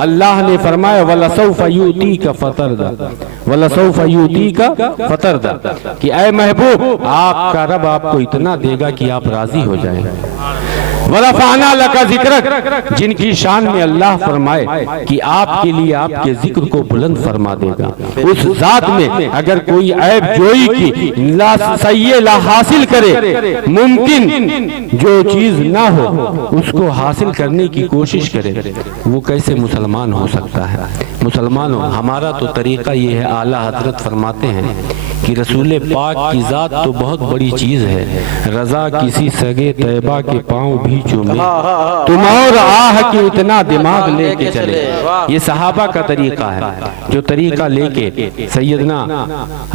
اللہ نے فرمایا وَلَسَوْفَ يُؤْتِيكَ فَتَرْضَىٰ وَلَسَوْفَ يُؤْتِيكَ فَتَرْضَىٰ کہ اے محبوب آپ کا رب آپ کو اتنا دے گا کہ آپ راضی ہو جائیں۔ وَرَفَعْنَا لَكَ ذِكْرَكَ جن کی شان میں اللہ فرمائے کہ آپ کے لیے آپ کے ذکر کو بلند فرما دے گا۔ اس ذات میں اگر کوئی عیب جوئی کی لا صحیح لا حاصل کرے، ممکن جو چیز نہ ہو اس کو حاصل کرنے کی کوشش کرے، وہ کیسے مسلمان ہو سکتا ہے؟ مسلمانوں ہمارا تو طریقہ یہ ہے، اعلیٰ حضرت فرماتے ہیں کہ رسول پاک کی ذات تو بہت بڑی چیز ہے، رضا کسی سگے طیبہ کے پاؤں بھی چومے، تم اور آہ کی اتنا دماغ لے کے چلے۔ یہ صحابہ کا طریقہ ہے، جو طریقہ لے کے سیدنا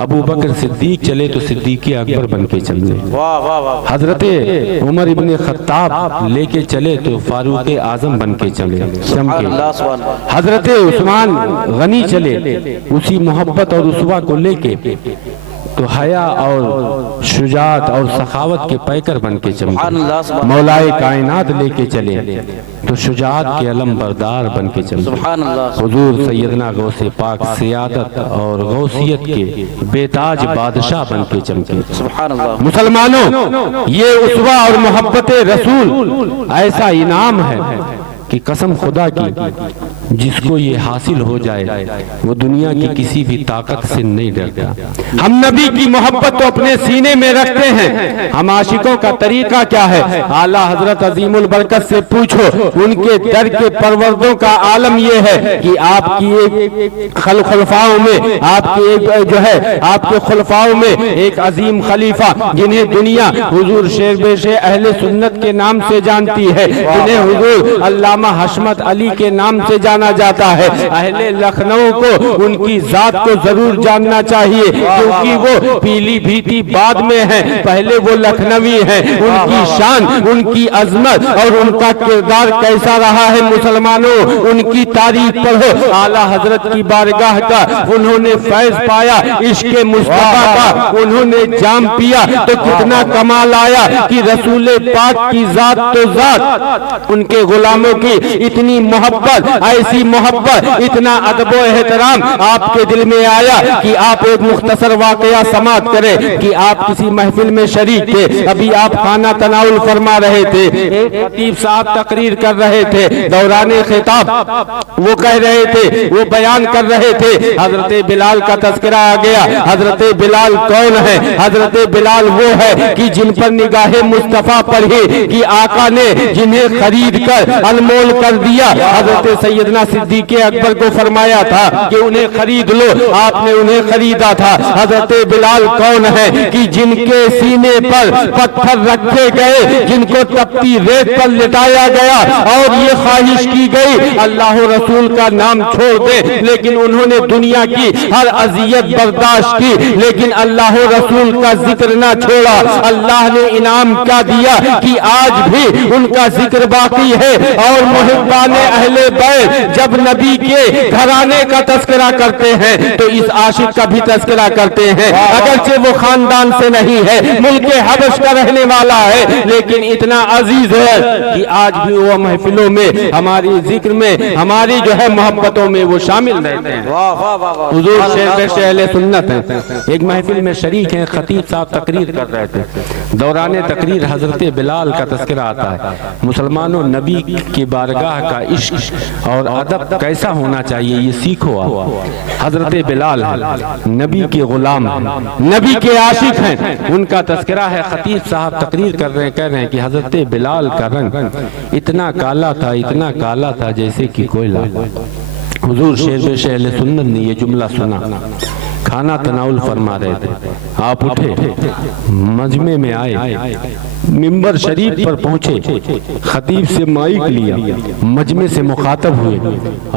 ابو بکر صدیق چلے تو صدیق اکبر بن کے چلے، حضرت عمر ابن خطاب لے کے چلے تو فاروق اعظم بن کے چلے، حضرت عثمان غنی چلے اسی محبت اور اسوہ کو لے کے تو حیا اور شجاعت اور سخاوت کے پیکر بن کے چمکے، مولائے کائنات لے کے چلے تو شجاعت کے علم بردار بن کے چمکے، حضور سیدنا غوث پاک سیادت اور غوثیت کے بے تاج بادشاہ بن کے چمکے۔ مسلمانوں یہ اسوہ اور محبت رسول ایسا انعام ہے کہ قسم خدا کی جس کو یہ حاصل ہو جائے وہ دنیا کی کسی بھی طاقت سے نہیں ڈرتا۔ ہم نبی کی محبت تو اپنے سینے میں رکھتے ہیں، ہم عاشقوں کا طریقہ کیا ہے؟ اعلیٰ حضرت عظیم البرکت سے پوچھو، ان کے در کے پروردوں کا عالم یہ ہے کہ آپ کی ایک خلفاؤں میں آپ کے خلفاؤں میں ایک عظیم خلیفہ جنہیں دنیا حضور شیر بے شیر اہل سنت کے نام سے جانتی ہے، جنہیں حضور علامہ حشمت علی کے نام سے جانا جاتا ہے، اہل لکھنؤ کو ان کی ذات کو ضرور جاننا چاہیے، کیونکہ وہ پیلی بھیتی بعد میں ہیں، پہلے وہ لکھنوی ہیں۔ ان کی شان، ان کی عظمت اور ان کا کردار کیسا رہا ہے مسلمانوں، ان کی تاریخ پڑھو۔ اعلیٰ حضرت کی بارگاہ کا انہوں نے فیض پایا، عشق مصطفیٰ کا انہوں نے جام پیا تو کتنا کمال آیا کہ رسول پاک کی ذات تو ذات، ان کے غلاموں کی اتنی محبت، ایسی محبت، اتنا ادب و احترام آپ کے دل میں آیا کہ آپ ایک مختصر واقعہ سماعت کریں کہ آپ کسی محفل میں شریک تھے، ابھی آپ کھانا تناول فرما رہے تھے، ایک خطیب صاحب تقریر کر رہے تھے، دوران خطاب وہ کہہ رہے تھے، وہ بیان کر رہے تھے، حضرت بلال کا تذکرہ آ گیا۔ حضرت بلال کون ہے؟ حضرت بلال وہ ہے کہ جن پر نگاہ مصطفیٰ پڑھی کہ آقا نے جنہیں خرید کر انمول کر دیا۔ حضرت سیدنا صدیق اکبر کو فرمایا تھا کہ انہیں خرید لو، آپ نے انہیں خریدا تھا۔ حضرت بلال کون ہے کہ جن کے سینے پر پتھر رکھے گئے، جن کو تپتی ریت پر لٹایا گیا اور یہ خواہش کی گئی اللہ رسول کا نام چھوڑ دے، لیکن انہوں نے دنیا کی ہر اذیت برداشت کی لیکن اللہ رسول کا ذکر نہ چھوڑا۔ اللہ نے انعام کیا دیا کہ آج بھی ان کا ذکر باقی ہے، اور محبان اہل بیت جب نبی کے گھرانے کا تذکرہ کرتے ہیں تو اس عاشق کا بھی تذکرہ کرتے ہیں، اگرچہ وہ خاندان سے نہیں ہے، ملک حبش کا رہنے والا ہے، لیکن اتنا عزیز ہے کہ آج بھی وہ محفلوں میں، ہماری ذکر میں، ہماری محبتوں میں وہ شامل رہتے ہیں۔ حضور شیر بے شیر اہل سنت ہیں، ایک محفل میں شریک ہیں، خطیب صاحب تقریر کر رہے تھے، دوران تقریر حضرت بلال کا تذکرہ آتا ہے۔ مسلمانوں نبی کی بارگاہ کا عشق اور ادب کیسا ہونا چاہیے یہ سیکھو آپ۔ حضرت بلال نبی کے غلام ہیں، نبی کے عاشق ہیں، ان کا تذکرہ ہے۔ خطیب صاحب تقریر کر رہے ہیں، کہہ رہے ہیں کہ حضرت بلال کا رنگ اتنا کالا تھا، اتنا کالا تھا جیسے کہ کوئلہ۔ حضور شیر بے شیر اہل سنت نے یہ جملہ سنا، کھانا تناول فرما رہے تھے، آپ اٹھے، مجمع میں آئے، منبر شریف پر پہنچے، خطیب سے مائک لیا، مجمع سے مخاطب ہوئے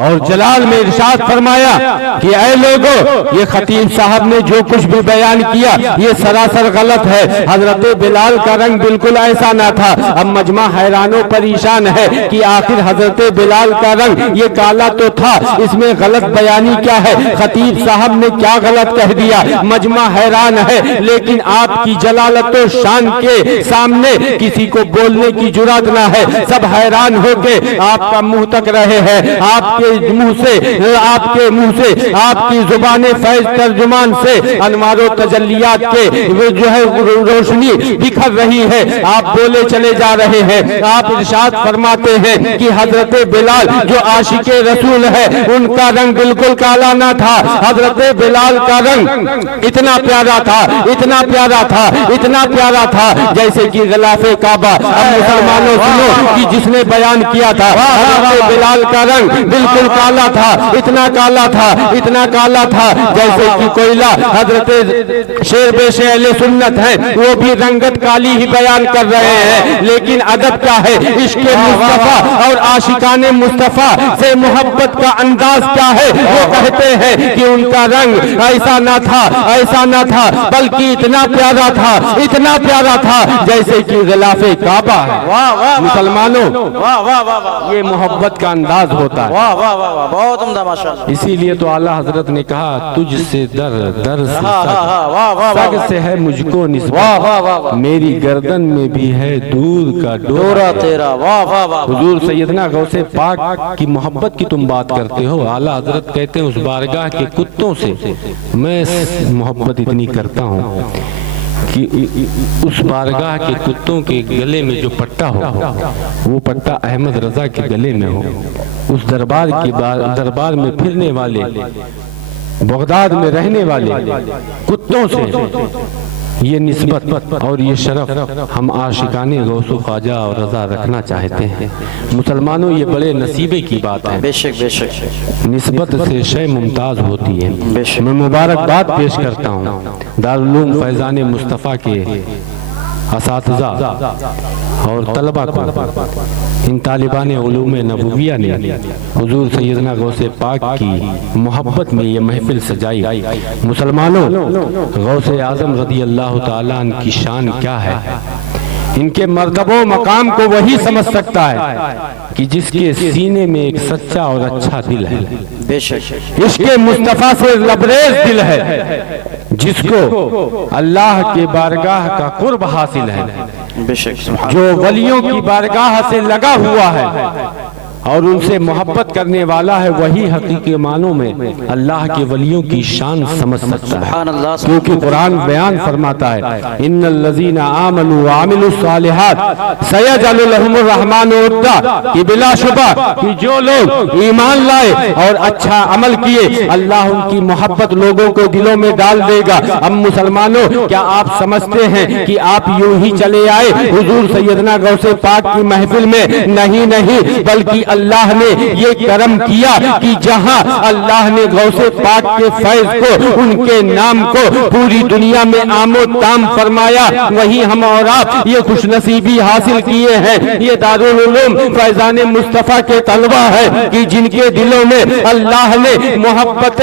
اور جلال میں ارشاد فرمایا کہ اے لوگو، یہ خطیب صاحب نے جو کچھ بھی بیان کیا یہ سراسر غلط ہے، حضرت بلال کا رنگ بالکل ایسا نہ تھا۔ اب مجمع حیران و پریشان ہے کہ آخر حضرت بلال کا رنگ یہ کالا تو تھا، اس میں غلط بیانی کیا ہے؟ خطیب صاحب نے کیا غلط غلط کہہ دیا۔ مجمع حیران ہے، لیکن آپ کی جلالت و شان کے سامنے کسی کو بولنے کی جرات نہ ہے۔ سب حیران ہو کے آپ کا منہ تک رہے ہیں۔ آپ کے منہ سے آپ کی زبان فیض ترجمان سے انوار و تجلیات کے جو ہے روشنی بکھر رہی ہے۔ آپ بولے چلے جا رہے ہیں۔ آپ ارشاد فرماتے ہیں کہ حضرت بلال جو عاشق رسول ہے ان کا رنگ بالکل کالا نہ تھا۔ حضرت بلال کا رنگ اتنا پیارا تھا، اتنا پیارا تھا، اتنا پیارا تھا جیسے کہ غلاف کعبہ۔ اب مسلمانوں سنو کہ جس نے بیان کیا تھا حضرت بلال کا رنگ بالکل کالا تھا، اتنا کالا تھا، اتنا کالا تھا جیسے کہ کوئلہ۔ حضرت شیر بیش اہل سنت ہے، وہ بھی رنگت کالی ہی بیان کر رہے ہیں، لیکن ادب کیا ہے؟ عشق مصطفیٰ اور عاشقان مصطفیٰ سے محبت کا انداز کیا ہے؟ وہ کہتے ہیں کہ ان کا رنگ ایسا نہ تھا، ایسا نہ تھا، بلکہ اتنا پیارا تھا، اتنا پیارا تھا جیسے کہ غلاف کعبہ ہے۔ مسلمانوں یہ محبت کا انداز ہوتا ہے۔ بہت عمدہ ماشاءاللہ۔ اسی لیے تو اعلیٰ حضرت نے کہا تجھ سے در در سے سگ سے ہے مجھ کو نسبت، میری گردن میں بھی ہے دودھ کا ڈورا تیرا۔ واہ واہ واہ۔ حضور سیدنا غوث پاک کی محبت کی تم بات کرتے ہو۔ اعلیٰ حضرت کہتے ہیں اس بارگاہ کے کتوں سے میں محبت اتنی کرتا ہوں کہ اس بارگاہ کے کتوں کے گلے میں جو پٹا ہو وہ پٹا احمد رضا کے گلے میں ہو۔ اس دربار میں پھرنے والے، بغداد میں رہنے والے کتوں سے یہ نسبت اور یہ شرف ہم عاشقان غوث و خواجہ اور رضا رکھنا چاہتے ہیں۔ مسلمانوں یہ بڑے نصیبے کی بات ہے۔ بے شک بے شک۔ نسبت سے شے ممتاز ہوتی ہے۔ بے شک۔ میں مبارکباد پیش کرتا ہوں دارالعلوم فیضان مصطفیٰ کے اساتذہ اور طلبہ کو، ان طالبان علوم نبویہ نے حضور سیدنا غوث پاک کی محبت میں یہ محفل سجائی۔ مسلمانوں غوث اعظم رضی اللہ تعالیٰ عنہ کی شان کیا ہے؟ ان کے مرتبہ و مقام کو وہی سمجھ سکتا ہے کہ جس کے سینے میں ایک سچا اور اچھا دل ہے، بے شک۔ عشق مصطفیٰ سے لبریز دل ہے، جس کو اللہ کے بارگاہ کا قرب حاصل ہے، بے شک۔ جو ولیوں کی بارگاہ سے لگا ہوا ہے اور ان سے محبت کرنے والا ہے، وہی حقیقی معنوں میں اللہ کے ولیوں کی شان سمجھ سکتا ہے۔ کیونکہ قرآن بیان فرماتا ہے ان الذین آمنوا وعملوا الصالحات سیجعل لهم الرحمن ودا، کہ بلا شبہ کہ جو لوگ ایمان لائے اور اچھا عمل کیے اللہ ان کی محبت لوگوں کو دلوں میں ڈال دے گا۔ اب مسلمانوں کیا آپ سمجھتے ہیں کہ آپ یوں ہی چلے آئے حضور سیدنا غوث پاک کی محفل میں؟ نہیں، بلکہ اللہ نے یہ کرم کیا کہ جہاں اللہ نے غوث پاک کے فیض کو، ان کے نام کو پوری دنیا میں عام و تام فرمایا، وہیں ہم اور آپ یہ خوش نصیبی حاصل کیے ہیں۔ یہ دارالعلوم فیضان مصطفیٰ کے طلبہ ہے کہ جن کے دلوں میں اللہ نے محبت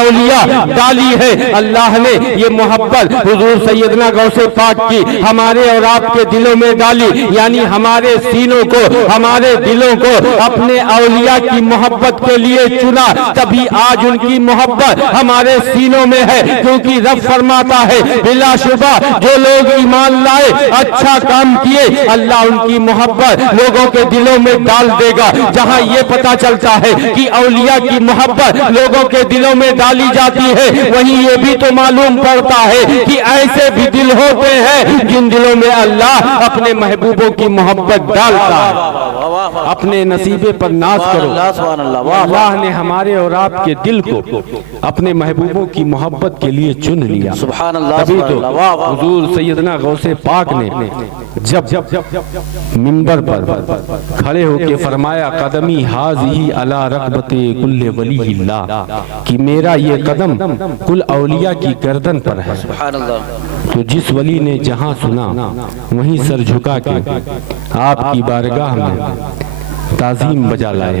اولیاء ڈالی ہے۔ اللہ نے یہ محبت حضور سیدنا غوث پاک کی ہمارے اور آپ کے دلوں میں ڈالی، یعنی ہمارے سینوں کو، ہمارے دلوں کو اپنے اولیاء کی محبت کے لیے چنا، تبھی آج ان کی محبت ہمارے سینوں میں ہے۔ کیونکہ رب فرماتا ہے بلا شبہ جو لوگ ایمان لائے اچھا کام کیے اللہ ان کی محبت لوگوں کے دلوں میں ڈال دے گا۔ جہاں یہ پتا چلتا ہے کہ اولیاء کی محبت لوگوں کے دلوں میں ڈالی جاتی ہے، وہیں یہ بھی تو معلوم پڑتا ہے کہ ایسے بھی دل ہوتے ہیں جن دلوں میں اللہ اپنے محبوبوں کی محبت ڈالتا ہے۔ اپنے نصیبے پر ناز کرو۔ اللہ نے ہمارے اور آپ کے دل کو اپنے محبوبوں کی محبت کے لیے چن لیا۔ تبھی تو حضور سیدنا غوث پاک نے جب منبر پر کھڑے ہو کے فرمایا قدمی حاضی علی رقبت کل ولی اللہ، کہ میرا یہ قدم کل اولیاء کی گردن پر ہے۔ تو جس ولی نے جہاں سنا وہیں سر جھکا کے آپ کی بارگاہ میں تعظیم بجا لائے،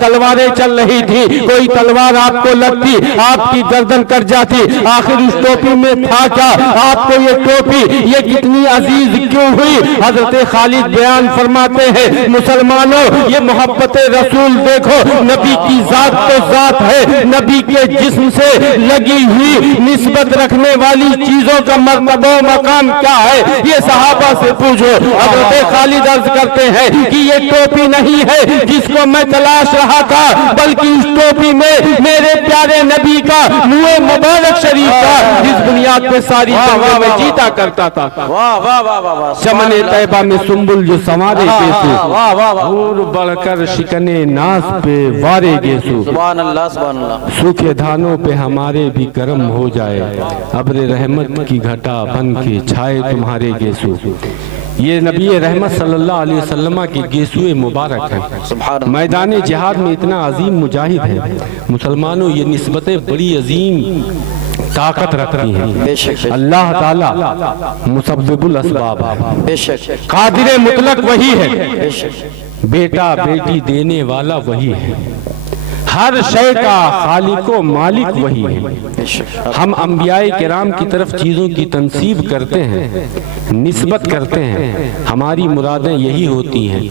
تلواریں چل رہی تھی، کوئی تلوار آپ کو لگتی آپ کی گردن کٹ جاتی، آخر اس ٹوپی میں تھا کیا؟ آپ کو یہ ٹوپی یہ کتنی عزیز کیوں ہوئی؟ حضرت خالد بیان فرماتے ہیں مسلمانوں یہ محبت رسول دیکھو، نبی کی ذات تو ذات ہے، نبی کے جسم سے لگی ہوئی نسبت رکھنے والی چیزوں کا مرتبہ و مقام کیا ہے یہ صحابہ سے پوچھو۔ حضرت خالد عرض کرتے ہیں کہ یہ ٹوپی نہیں ہے جس کو میں تلاش رہا تھا، بلکہ اس ٹوپی میں میرے پیارے نبی کا منہ مبارک شریف کا جس بنیاد پہ ساری جنگیں میں جیتا کرتا تھا۔ واہ واہ واہ واہ واہ، چمن طیبہ میں سنبل جو سنوارے گیسو، واہ واہ واہ، حور بڑھ کر شکنے ناز پہ وارے گیسو، سبحان اللہ سبحان اللہ، سوکھے دھانوں پہ ہمارے بھی کرم ہو جائے، ابر رحمت کی گھٹا بن کے چھائے تمہارے گیسو۔ یہ نبی رحمت صلی اللہ علیہ وسلم کی گیسوئے مبارک ہے۔ سبحان اللہ، میدان جہاد میں اتنا عظیم مجاہد ہے، مسلمانوں یہ نسبتیں بڑی عظیم طاقت رکھتی ہیں۔ بے شک اللہ تعالی مسبب الاسباب ہے، بے شک قادر مطلق وہی ہے، بے شک، بیٹا بیٹی دینے والا وہی ہے، ہر شے کا خالق و مالک وہی ہے۔ بے شک، ہم انبیاء کرام کی طرف چیزوں کی تنسیب کرتے ہیں، نسبت کرتے ہیں، ہماری مرادیں یہی ہوتی ہیں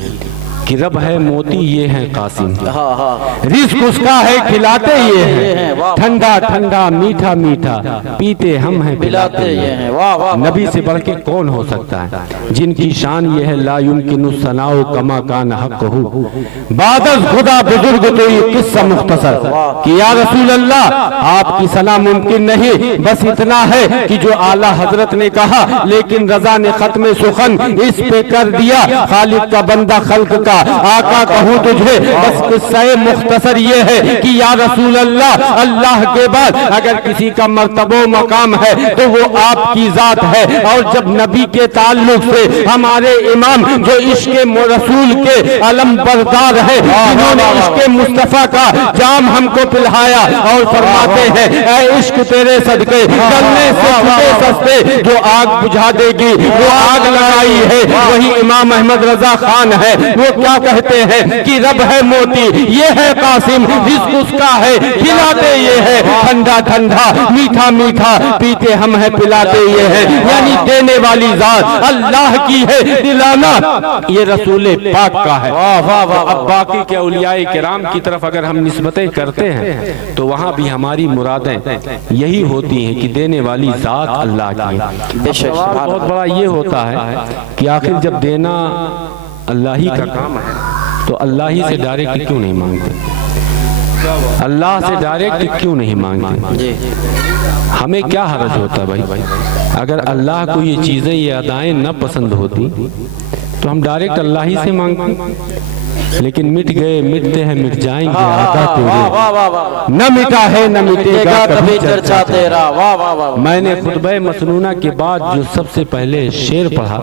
کہ رب ہے موتی یہ ہے قاسم، ہاں ہاں، رزق اس کا ہے کھلاتے یہ ہیں، ٹھنڈا ٹھنڈا میٹھا میٹھا پیتے ہم ہیں پلاتے پلاتے یہ ہیں۔ ہیں، واہ واہ، نبی سے بڑھ کے کون ہو سکتا ہے جن کی شان یہ ہے لا یمکن الثناء کما کان حقہ، بعد از خدا بزرگ تو یہ قصہ مختصر کہ یا رسول اللہ آپ کی ثنا ممکن نہیں، بس اتنا ہے کہ جو اعلیٰ حضرت نے کہا لیکن رضا نے ختم سخن اس پہ کر دیا، خالق کا بندہ خلق کا آقا کہوں تجھے، بس قصہ مختصر یہ ہے کہ یا رسول اللہ اللہ کے بعد اگر کسی کا مرتبہ و مقام ہے تو وہ آپ کی ذات ہے، اور جب نبی کے تعلق سے ہمارے امام جو عشق رسول کے علم بردار ہے، جنہوں نے عشق مصطفیٰ کا جام ہم کو پلہایا اور فرماتے ہیں اے عشق تیرے صدقے جلنے سے چھٹے سستے، جو آگ بجھا دے گی وہ آگ لگائی ہے وہی امام احمد رضا خان ہے۔ وہ کیا کہتے ہیں کہ رب ہے موتی یہ ہے قاسم، رزق اس کا ہے کھلاتے یہ ہے، ٹھنڈا ٹھنڈا میٹھا میٹھا پیتے ہم ہیں پلاتے یہ ہے، یعنی دینے والی ذات اللہ کی ہے، دلانا یہ رسول پاک کا ہے۔ اب باقی کے اولیاء کرام کی طرف اگر ہم نسبتیں کرتے ہیں تو وہاں بھی ہماری مرادیں یہی ہوتی ہیں کہ دینے والی ذات اللہ کی ہے۔ بے شک، سوال بہت بڑا یہ ہوتا ہے کہ آخر جب دینا اللہ ہی کا کام ہے تو اللہ ہی سے ڈائریکٹ کیوں نہیں مانگتے؟ اللہ سے ڈائریکٹ کیوں نہیں مانگتے؟ جی، ہمیں کیا حرج ہوتا ہے بھائی؟ اگر اللہ کو یہ چیزیں یہ ادائیں نہ پسند ہوتی تو ہم ڈائریکٹ اللہ ہی سے مانگتے، لیکن مٹ گئے مٹتے ہیں مٹ جائیں گے آقا تیرے، نہ مٹا ہے نہ مٹے گا کبھی چرچا تیرا۔ واہ واہ واہ، میں نے خطبہ مسنونہ کے بعد جو سب سے پہلے شعر پڑھا،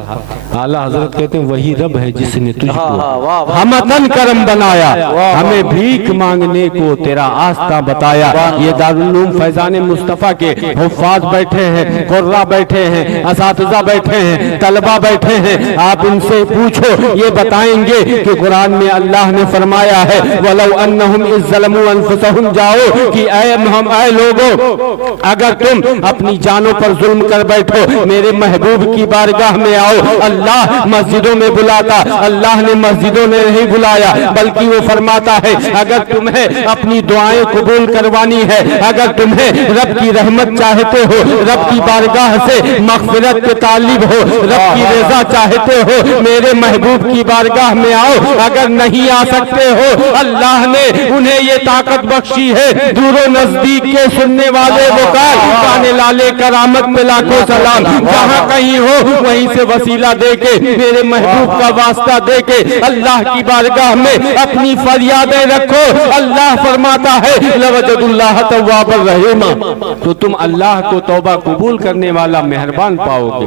اعلیٰ حضرت کہتے ہیں وہی رب ہے جس نے تجھ کو ہمتن کرم بنایا، ہمیں بھیک مانگنے کو تیرا آستہ بتایا۔ یہ دارالعلوم فیضان مصطفیٰ کے حفاظ بیٹھے ہیں، قرہ بیٹھے ہیں، اساتذہ بیٹھے ہیں، طلبہ بیٹھے ہیں، آپ ان سے پوچھو یہ بتائیں گے کہ قرآن میں اللہ نے فرمایا ہے وَلَوْ أَنَّهُمْ إِذْ ظَلَمُوا أَنفُسَهُمْ جاؤ کہ اے لوگوں اگر تم اپنی جانوں پر ظلم کر بیٹھو میرے محبوب کی بارگاہ میں آؤ۔ اللہ مسجدوں میں بلاتا، اللہ نے مسجدوں میں نہیں بلایا، بلکہ وہ فرماتا ہے اگر تمہیں اپنی دعائیں قبول کروانی ہے، اگر تمہیں رب کی رحمت چاہتے ہو، رب کی بارگاہ سے مغفرت کے طالب ہو، رب کی رضا چاہتے ہو، میرے محبوب کی بارگاہ میں آؤ۔ اگر نہیں آ سکتے ہو اللہ نے انہیں یہ طاقت بخشی ہے، دور و نزدیک کے سننے والے وقار کانے لالے کرامت پہ لاکھوں سلام، جہاں کہیں ہو وہیں سے وسیلہ دے کے میرے محبوب کا واسطہ دے کے اللہ کی بارگاہ میں اپنی فریادیں رکھو۔ اللہ فرماتا ہے لَوَجَدُ اللَّهَ تَوَّابًا رَحِيمًا، تو تم اللہ کو توبہ قبول کرنے والا مہربان پاؤ گے۔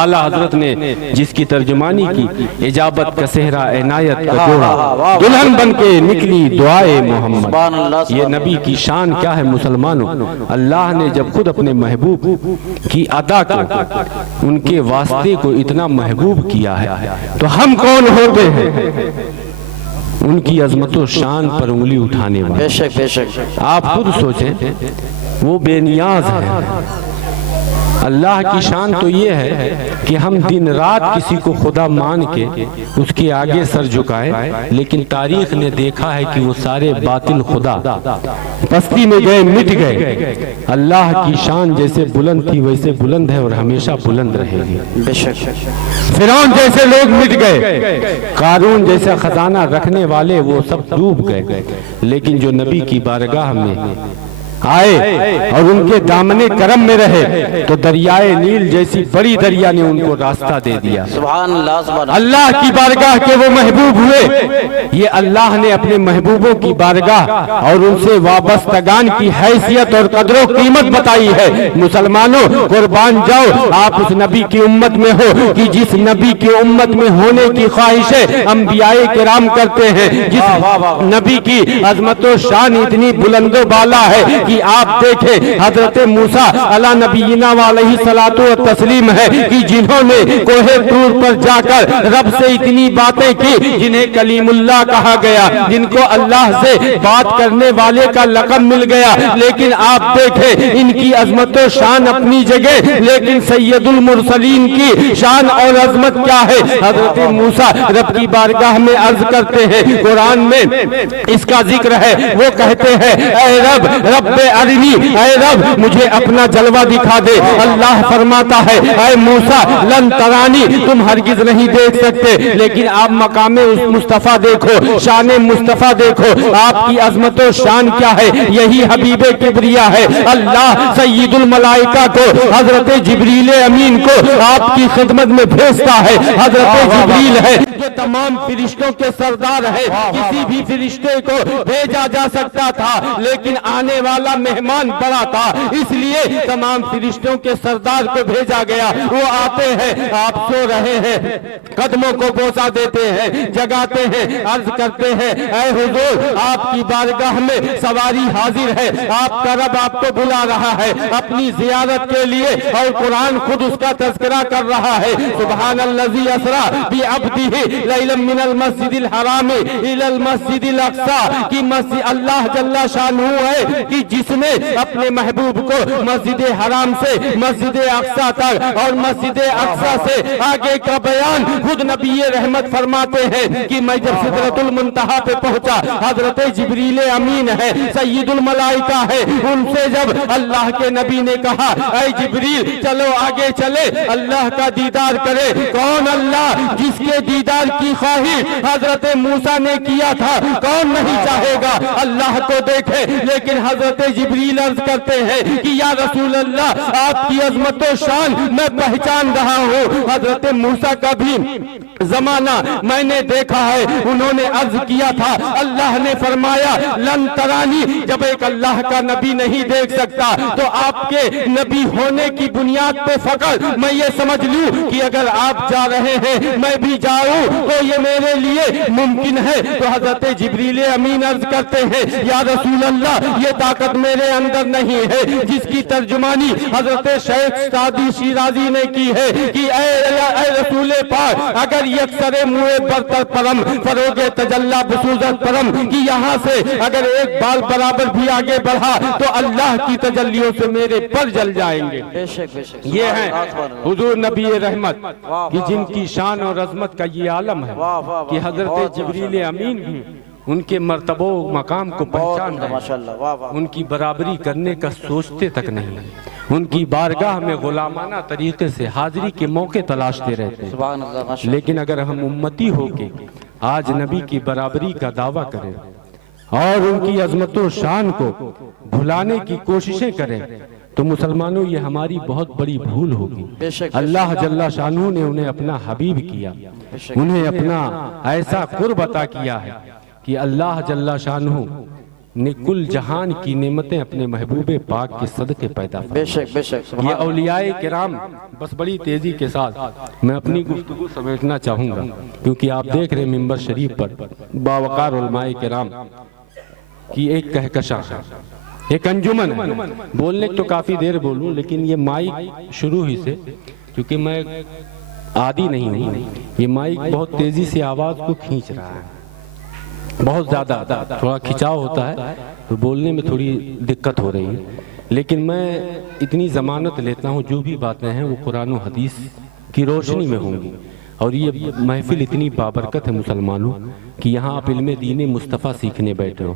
اعلیٰ حضرت نے جس کی ترجمانی کی اجابت کا صحرا عنایت کا جوڑا، دلہن بن کے نکلی دعائے محمد۔ یہ نبی کی شان کیا ہے مسلمانوں؟ اللہ نے جب خود اپنے محبوب کی ادا کو، ان کے واسطے کو اتنا محبوب کیا ہے تو ہم کون ہوتے ہیں ان کی عظمت و شان پر انگلی اٹھانے والے. بے شک بے شک. آپ خود سوچیں وہ بے نیاز ہیں. اللہ کی شان تو یہ ہے کہ ہم دن رات کسی کو خدا مان کے اس کے آگے سر جھکائیں، لیکن تاریخ نے دیکھا ہے کہ وہ سارے باطل خدا پستی میں گئے، مٹ گئے. اللہ کی شان جیسے بلند تھی ویسے بلند ہے اور ہمیشہ بلند رہے گی. بے شک. فرعون جیسے لوگ مٹ گئے، قارون جیسا خزانہ رکھنے والے وہ سب ڈوب گئے، لیکن جو نبی کی بارگاہ میں آئے اور ان کے دامن کرم میں رہے تو دریائے نیل جیسی بڑی دریا نے ان کو راستہ دے دیا. سبحان اللہ سبحان اللہ. اللہ کی بارگاہ کے وہ محبوب ہوئے. یہ اللہ نے اپنے محبوبوں کی بارگاہ اور ان سے وابستگان کی حیثیت اور قدر و قیمت بتائی ہے. مسلمانوں قربان جاؤ آپ اس نبی کی امت میں ہو کہ جس نبی کی امت میں ہونے کی خواہشیں انبیاء کرام کرتے ہیں، جس نبی کی عظمت و شان اتنی بلند و بالا ہے کہ آپ دیکھیں حضرت موسیٰ علی نبینا علیہ الصلوۃ والتسلیم ہے کہ جنہوں نے کوہ طور پر جا کر رب سے اتنی باتیں کی، جنہیں کلیم اللہ کہا گیا، جن کو اللہ سے بات کرنے والے کا لقب مل گیا. لیکن آپ دیکھیں ان کی عظمت و شان اپنی جگہ، لیکن سید المرسلین کی شان اور عظمت کیا ہے؟ حضرت موسیٰ رب کی بارگاہ میں عرض کرتے ہیں، قرآن میں اس کا ذکر ہے، وہ کہتے ہیں اے رب ارنی، اے رب مجھے اپنا جلوہ دکھا دے. اللہ فرماتا ہے اے موسیٰ لن ترانی، تم ہرگز نہیں دیکھ سکتے. لیکن آپ مقام مصطفیٰ دیکھو، شان مصطفیٰ دیکھو، آپ کی عظمت و شان کیا ہے. یہی حبیب کبریا ہے. اللہ سید الملائکہ کو حضرت جبریل امین کو آپ کی خدمت میں بھیجتا ہے. حضرت جبریل ہے جو تمام فرشتوں کے سردار ہے. کسی بھی فرشتے کو بھیجا جا سکتا تھا لیکن آنے والا مہمان بڑا تھا، اس لیے تمام فرشتوں کے سردار کو بھیجا گیا. وہ آتے ہیں، آپ سو رہے ہیں، قدموں کو بوسہ دیتے ہیں، جگاتے ہیں، عرض کرتے ہیں اے حضور آپ کی بارگاہ میں سواری حاضر ہے، آپ کا رب آپ کو بلا رہا ہے اپنی زیارت کے لیے. اور قرآن خود اس کا تذکرہ کر رہا ہے. سبحان الذی اسریٰ بعبدہ لیلا من المسجد الحرام الی المسجد الاقصی کی مسجد اللہ جل شانہ ہے کہ جس نے اپنے محبوب کو مسجد حرام سے مسجد اقصی تک اور مسجد اقصی سے آگے کا بیان خود نبی رحمت فرماتے ہیں کہ میں جب سدرۃ المنتہا پہ پہنچا، حضرت جبریل امین ہے، سید الملائکہ ہے، ان سے جب اللہ کے نبی نے کہا اے جبریل چلو آگے چلے اللہ کا دیدار کرے. کون اللہ جس کے دیدار کی خواہش حضرت موسیٰ نے کیا تھا، کون نہیں چاہے گا اللہ کو دیکھے. لیکن حضرت جبریل عرض کرتے ہیں کہ یا رسول اللہ آپ کی عظمت و شان میں پہچان رہا ہوں. حضرت موسیٰ کا بھی زمانہ میں نے دیکھا ہے، انہوں نے عرض کیا تھا، اللہ نے فرمایا لن ترانی، جب ایک اللہ کا نبی نہیں دیکھ سکتا تو آپ کے نبی ہونے کی بنیاد پہ فقط میں یہ سمجھ لوں کہ اگر آپ جا رہے ہیں میں بھی جاؤں تو یہ میرے لیے ممکن ہے. تو حضرت جبریل امین عرض کرتے ہیں یا رسول اللہ یہ طاقت میرے اندر نہیں ہے، جس کی ترجمانی حضرت شیخ سعدی شیرازی نے کی ہے کہ اے رسول پاک اگر یکسر موئے برتر پرم فروغ تجلی بسوزت پرم کہ یہاں سے اگر ایک بال برابر بھی آگے بڑھا تو اللہ کی تجلیوں سے میرے پر جل جائیں گے. یہ ہیں حضور نبی رحمت کہ جن کی شان اور عظمت کا یہ عالم ہے کہ حضرت جبریل امین بھی ان کے مرتبہ و مقام کو پہچان رہے ہیں، ان کی برابری کرنے کا سوچتے تک نہیں، ان کی بارگاہ میں غلامانہ طریقے سے حاضری کے موقع تلاشتے رہتے ہیں. لیکن اگر ہم امتی ہو کے آج نبی کی برابری کا دعویٰ کریں اور ان کی عظمت و شان کو بھلانے کی کوششیں کریں تو مسلمانوں یہ ہماری بہت بڑی بھول ہوگی. اللہ جل شانہ نے انہیں اپنا حبیب کیا، انہیں اپنا ایسا قرب عطا کیا ہے کہ اللہ جل شانہ نے کل جہان کی نعمتیں اپنے محبوب پاک کے صدقے پیدا فرمائیں. یہ اولیاء کرام بس بڑی تیزی کے ساتھ میں اپنی گفتگو سمیٹنا چاہوں گا کیونکہ آپ دیکھ رہے ممبر شریف پر باوقار علماء کرام کی ایک کہکشاں، ایک انجمن ہے. بولنے تو کافی دیر بولوں لیکن یہ مائک شروع ہی سے کیونکہ میں عادی نہیں ہوں، یہ مائک بہت تیزی سے آواز کو کھینچ رہا ہے. بہت زیادہ تھوڑا کھچاؤ ہوتا ہے تو بولنے میں تھوڑی دقت ہو رہی ہے، لیکن میں اتنی ضمانت لیتا ہوں جو بھی باتیں ہیں وہ قرآن و حدیث کی روشنی میں ہوں گی۔ اور یہ محفل اتنی بابرکت ہے مسلمانوں کہ یہاں آپ علم دین مصطفیٰ سیکھنے بیٹھے ہو۔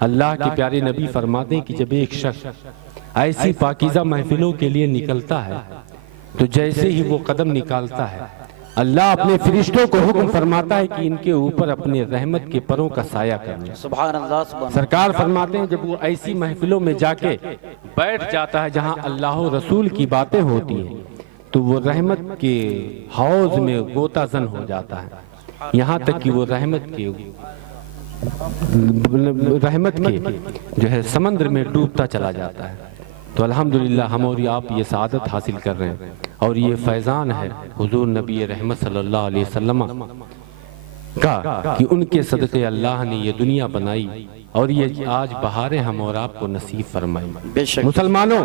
اللہ کے پیارے نبی فرماتے ہیں کہ جب ایک شخص ایسی پاکیزہ محفلوں کے لیے نکلتا ہے تو جیسے ہی وہ قدم نکالتا ہے اللہ اپنے فرشتوں کو حکم فرماتا ہے کہ ان کے اوپر اپنے رحمت کے پروں کا سایہ کریں۔ سبحان اللہ سبحان اللہ۔ سرکار فرماتے ہیں جب وہ ایسی محفلوں میں جا کے بیٹھ جاتا ہے جہاں اللہ و رسول کی باتیں ہوتی ہیں تو وہ رحمت کے حوض میں غوطہ زن ہو جاتا ہے، یہاں تک کہ وہ رحمت کے جو ہے سمندر میں ڈوبتا چلا جاتا ہے۔ تو الحمدللہ ہم اور آپ یہ سعادت حاصل کر رہے ہیں، اور یہ فیضان ہے حضور نبی رحمت صلی اللہ علیہ وسلم کا کہ ان کے صدقے اللہ نے یہ دنیا بنائی، اور یہ آج بہاریں ہم اور آپ کو نصیب فرمائی۔ بے شک مسلمانوں،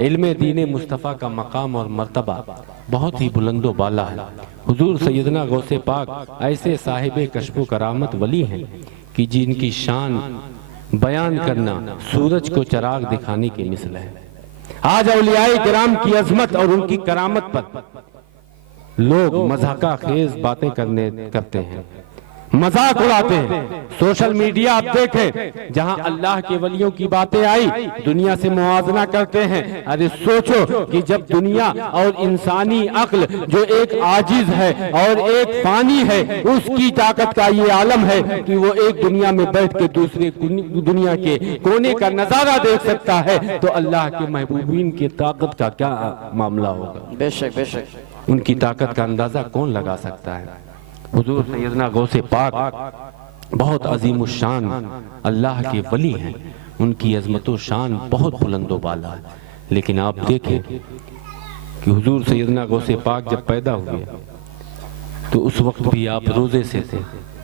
علم دین مصطفیٰ کا مقام اور مرتبہ بہت ہی بلند و بالا ہے۔ حضور سیدنا غوث پاک ایسے صاحب کشف و کرامت ولی ہیں کہ جن کی شان بیان کرنا سورج کو چراغ دکھانے کے مثل ہے۔ آج اولیاء کرام کی عظمت اور ان کی کرامت پر لوگ مضحکہ خیز باتیں کرتے ہیں، مذاق اڑاتے ہیں۔ سوشل میڈیا آپ دیکھیں، جہاں اللہ کے ولیوں کی باتیں آئی دنیا سے موازنہ کرتے ہیں۔ ارے سوچو کہ جب دنیا اور انسانی عقل جو ایک عاجز ہے اور ایک فانی ہے، اس کی طاقت کا یہ عالم ہے کہ وہ ایک دنیا میں بیٹھ کے دوسرے دنیا کے کونے کا نظارہ دیکھ سکتا ہے، تو اللہ کے محبوبین کی طاقت کا کیا معاملہ ہوگا؟ بے شک بے شک۔ ان کی طاقت کا اندازہ کون لگا سکتا ہے؟ حضور سیدنا غوث پاک بہت عظیم الشان اللہ کے ولی ہیں، ان کی عظمت و شان بہت بلند و بالا ہے۔ لیکن آپ دیکھیں کہ حضور سیدنا غوث پاک جب پیدا ہوئے تو اس وقت بھی آپ روزے سے تھے۔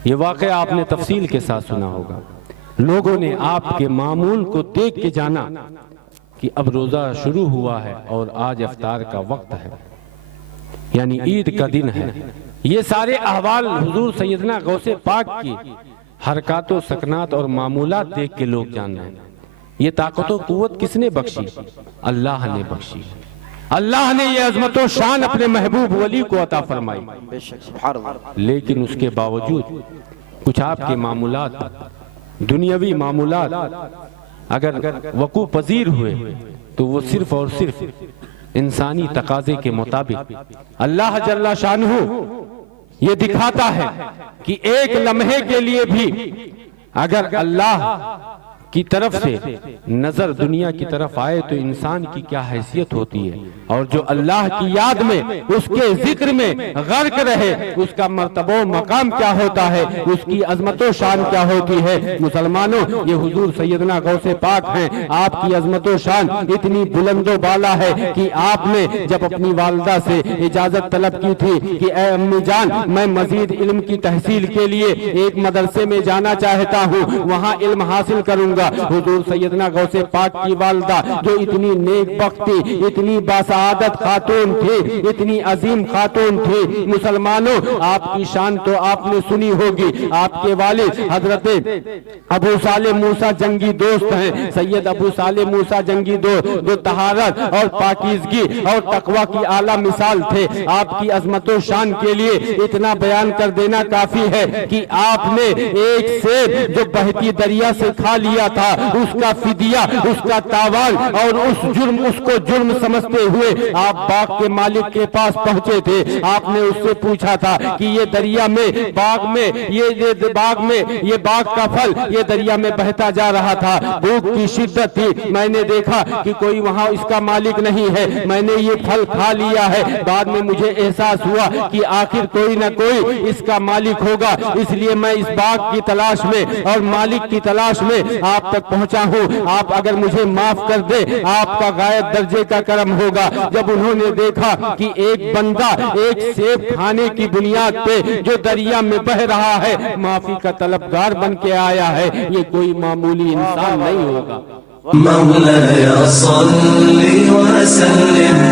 یہ واقعہ آپ نے تفصیل کے ساتھ سنا ہوگا۔ لوگوں نے آپ کے معمول کو دیکھ کے جانا کہ اب روزہ شروع ہوا ہے اور آج افطار کا وقت ہے، یعنی عید کا دن ہے۔ یہ سارے احوال حضور سیدنا غوث پاک کی حرکات و سکنات اور معمولات دیکھ کے لوگ جان رہے ہیں۔ یہ طاقت و قوت کس نے بخشی؟ اللہ نے بخشی۔ اللہ نے یہ عظمت و شان اپنے محبوب ولی کو عطا فرمائی۔ بے شک سبحان اللہ۔ لیکن اس کے باوجود کچھ آپ کے معمولات، دنیاوی معمولات اگر وقوع پذیر ہوئے تو وہ صرف اور صرف انسانی تقاضے کے مطابق اللہ جل شانہ یہ دکھاتا ہے کہ ایک لمحے کے لیے بھی اگر اللہ کی طرف سے نظر دنیا کی طرف آئے تو انسان کی کیا حیثیت ہوتی ہے، اور جو اللہ کی یاد میں اس کے ذکر میں غرق رہے اس کا مرتبہ و مقام کیا ہوتا ہے، اس کی عظمت و شان کیا ہوتی ہے۔ مسلمانوں، یہ حضور سیدنا غوث پاک ہیں، آپ کی عظمت و شان اتنی بلند و بالا ہے کہ آپ نے جب اپنی والدہ سے اجازت طلب کی تھی کہ اے امی جان میں مزید علم کی تحصیل کے لیے ایک مدرسے میں جانا چاہتا ہوں، وہاں علم حاصل کروں گا، حضور سیدنا غوث پاک کی والدہ جو اتنی نیک بخت تھی، اتنی باسعادت خاتون تھی، اتنی عظیم خاتون تھی۔ مسلمانوں، آپ کی شان تو آپ نے سنی ہوگی۔ آپ کے والد حضرت ابو صالح موسیٰ جنگی دوست ہیں، سید ابو صالح موسیٰ جنگی دوست جو طہارت اور پاکیزگی اور تقوی کی اعلیٰ مثال تھے۔ آپ کی عظمت و شان کے لیے اتنا بیان کر دینا کافی ہے کہ آپ نے ایک سیب جو بہتی دریا سے کھا لیا تھا، اس کا فدیہ، اس کا تاوان اور اس کو جرم سمجھتے ہوئے آپ باغ کے مالک کے پاس پہنچے تھے۔ آپ نے اس سے پوچھا تھا کہ یہ دریا میں باغ میں یہ باغ کا پھل یہ دریا میں بہتا جا رہا تھا، بھوک کی شدت تھی، میں نے دیکھا کہ کوئی وہاں اس کا مالک نہیں ہے، میں نے یہ پھل کھا لیا ہے، بعد میں مجھے احساس ہوا کہ آخر کوئی نہ کوئی اس کا مالک ہوگا، اس لیے میں اس باغ کی تلاش میں اور مالک کی تلاش میں آپ تک پہنچا ہوں، آپ اگر مجھے معاف کر دے آپ کا غائب درجے کا کرم ہوگا۔ جب انہوں نے دیکھا کہ ایک بندہ ایک سیب کھانے کی بنیاد پہ جو دریا میں بہ رہا ہے معافی کا طلبگار بن کے آیا ہے، یہ کوئی معمولی انسان نہیں ہوگا۔ مولاي صل وسلم